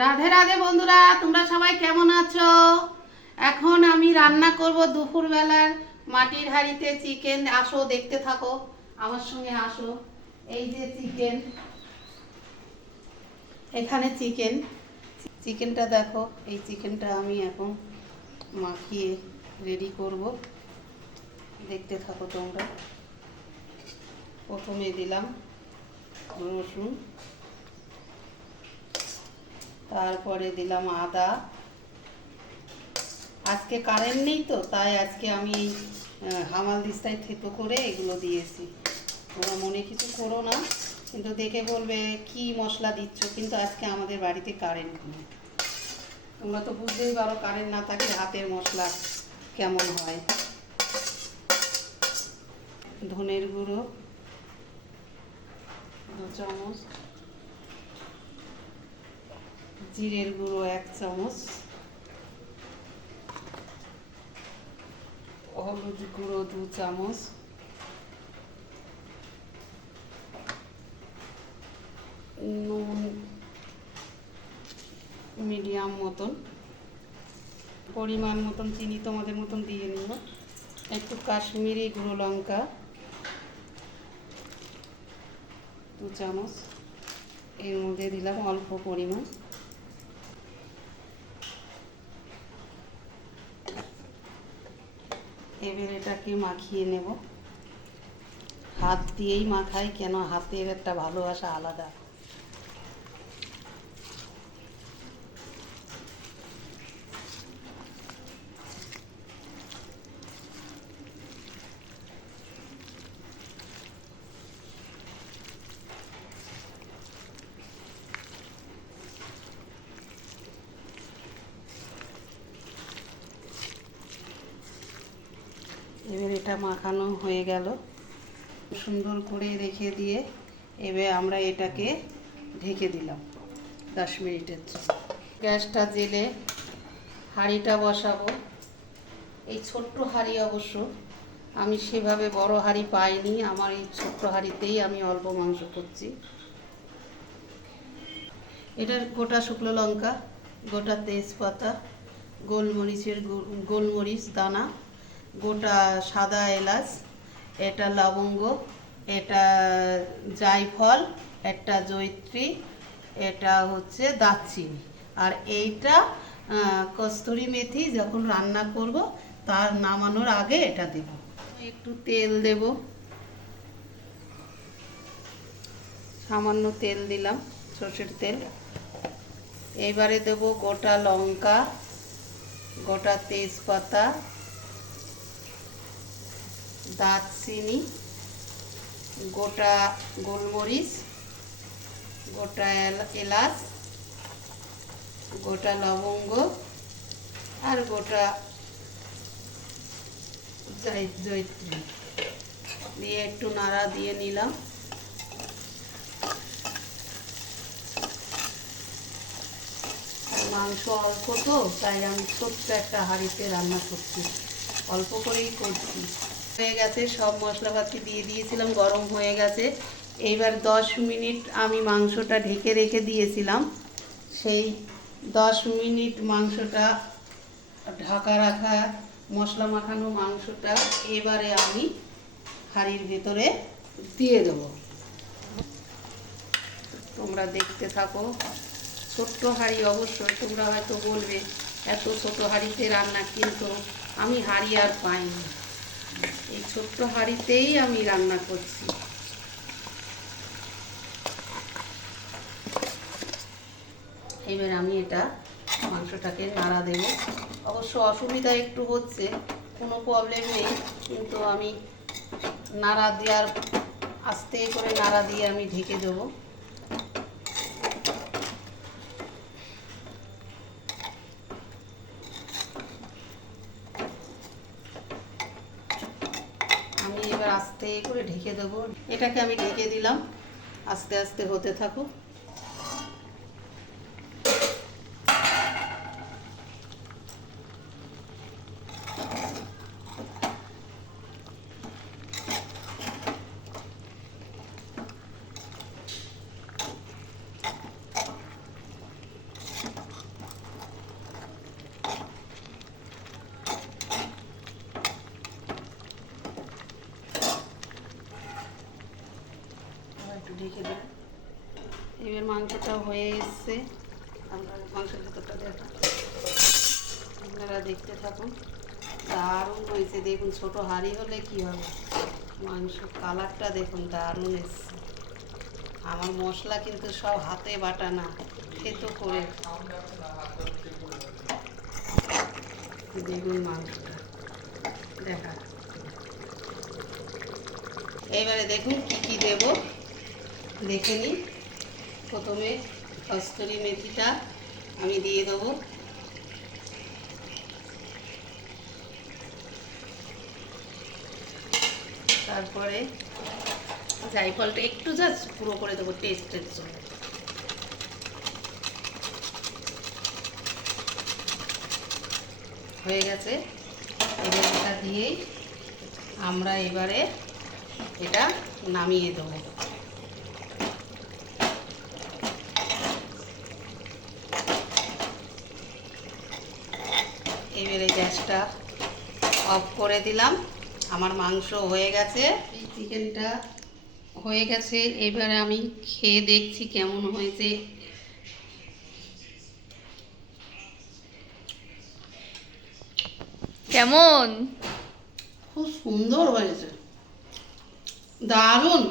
রাধে রাধে বন্ধুরা, তোমরা সবাই কেমন আছো? এখন আমি রান্না করব দুপুরবেলার মাটির হাঁড়িতে চিকেন। আসো দেখতে থাকো, আমার সঙ্গে আসো। এই যে চিকেন, এখানে চিকেনটা দেখো। এই চিকেনটা আমি এখন মাখিয়ে রেডি করব, দেখতে থাকো তোমরা। প্রথমে দিলাম রসুন, তারপরে দিলাম আদা। আজকে কারেন্ট নেই তো, তাই আজকে আমি হামাল দিস্তায় থেতো করে এগুলো দিয়েছি। তোমরা মনে কিছু করো না, কিন্তু দেখে বলবে কি মশলা দিচ্ছ, কিন্তু আজকে আমাদের বাড়িতে কারেন্ট নেই। তোমরা তো বুঝতেই পারো কারেন্ট না থাকলে হাতের মশলা কেমন হয়। ধনের গুঁড়ো 2 চামচ, জিরের গুঁড়ো 1 চামচ, হলুদ গুঁড়ো 2 চামচ, নুন মিডিয়াম মতন, পরিমাণ মতন চিনি তোমাদের মতন দিয়ে নিব। একটু কাশ্মীরি গুঁড়ো লঙ্কা 2 চামচ, এর মধ্যে দিলাম অল্প পরিমাণ। এবার এটাকে মাখিয়ে নেব। হাত দিয়েই মাখাই, কেন হাতের একটা ভালোবাসা আলাদা। এবার এটা মাখানো হয়ে গেল, সুন্দর করে রেখে দিয়ে এবার আমরা এটাকে ঢেকে দিলাম 10 মিনিটের জন্য। গ্যাসটা জেলে হাঁড়িটা বসাবো। এই ছোট্ট হাঁড়ি, অবশ্য আমি সেভাবে বড় হাঁড়ি পাইনি, আমার এই ছোট্ট হাঁড়িতেই আমি অল্প মাংস করছি। এটার গোটা শুকনো লঙ্কা, গোটা তেজপাতা, গোলমরিচ দানা, গোটা সাদা এলাচ, এটা লবঙ্গ, এটা জায়ফল, একটা জয়িত্রী, এটা হচ্ছে দারচিনি, আর এইটা কস্তুরি মেথি। যখন রান্না করব তার নামানোর আগে এটা দেব। একটু তেল দেব, সামান্য তেল দিলাম, সরষের তেল। এবারে দেব গোটা লঙ্কা, গোটা তেজপাতা, দারচিনি, গোটা গোলমরিচ, গোটা এলাচ, গোটা লবঙ্গ, আর গোটা জয়িত্রী দিয়ে একটু নাড়া দিয়ে নিলাম। মাংস অল্প তো, তাই আমি ছোট্ট একটা হাঁড়িতে রান্না করছি, অল্প করেই করছি। হয়ে গেছে, সব মশলাপাতি দিয়ে দিয়েছিলাম, গরম হয়ে গেছে। এইবার 10 মিনিট আমি মাংসটা ঢেকে রেখে দিয়েছিলাম। সেই 10 মিনিট মাংসটা ঢাকা রাখা মশলা মাখানো মাংসটা এবারে আমি হাঁড়ির ভেতরে দিয়ে দেবো। তোমরা দেখতে থাকো। ছোট্ট হাঁড়ি, অবশ্যই তোমরা হয়তো বলবে এত ছোট হাঁড়িতে রান্না, কিন্তু আমি হাঁড়ি আর পাইনি, এই ছোট্ট হাঁড়িতেই আমি রান্না করছি। এবার আমি এটা মাংসটাকে নাড়া দেব। অবশ্য অসুবিধা একটু হচ্ছে, কোনো প্রবলেম নেই, কিন্তু আমি নাড়া দেওয়ার আস্তে করে নাড়া দিয়ে আমি ঢেকে দেবো। আমি এবার আস্তে করে ঢেকে দেবো। এটাকে আমি ঢেকে দিলাম, আস্তে আস্তে হতে থাকুক। মাংসটা হয়ে এসছে। আমরা মাংসের ভেতরটা দেখা, আপনারা দেখতে থাকুন। দারুণ হয়েছে দেখুন, ছোট হাঁড়ি হলে কি হবে, মাংস কালারটা দেখুন দারুণ এসছে। আমার মশলা কিন্তু সব হাতে বাটা না, থেতো করে। দেখুন মাংসটা দেখা। এইবারে দেখুন কি কি দেব দেখে নিই। প্রথমে কস্তুরি মেথিটা আমি দিয়ে দেবো, তারপরে জায়ফলটা একটু জাস্ট পুরো করে দেবো টেস্টের জন্য। হয়ে গেছে, এবার এটা দিয়েই আমরা এবারে এটা নামিয়ে দেবো। এবারে গ্যাসটা অফ করে দিলাম। আমার মাংস হয়ে গেছে, চিকেনটা হয়ে গেছে। এবারে আমি খেয়ে দেখছি কেমন হয়েছে। কেমন? খুব সুন্দর হয়েছে, দারুণ।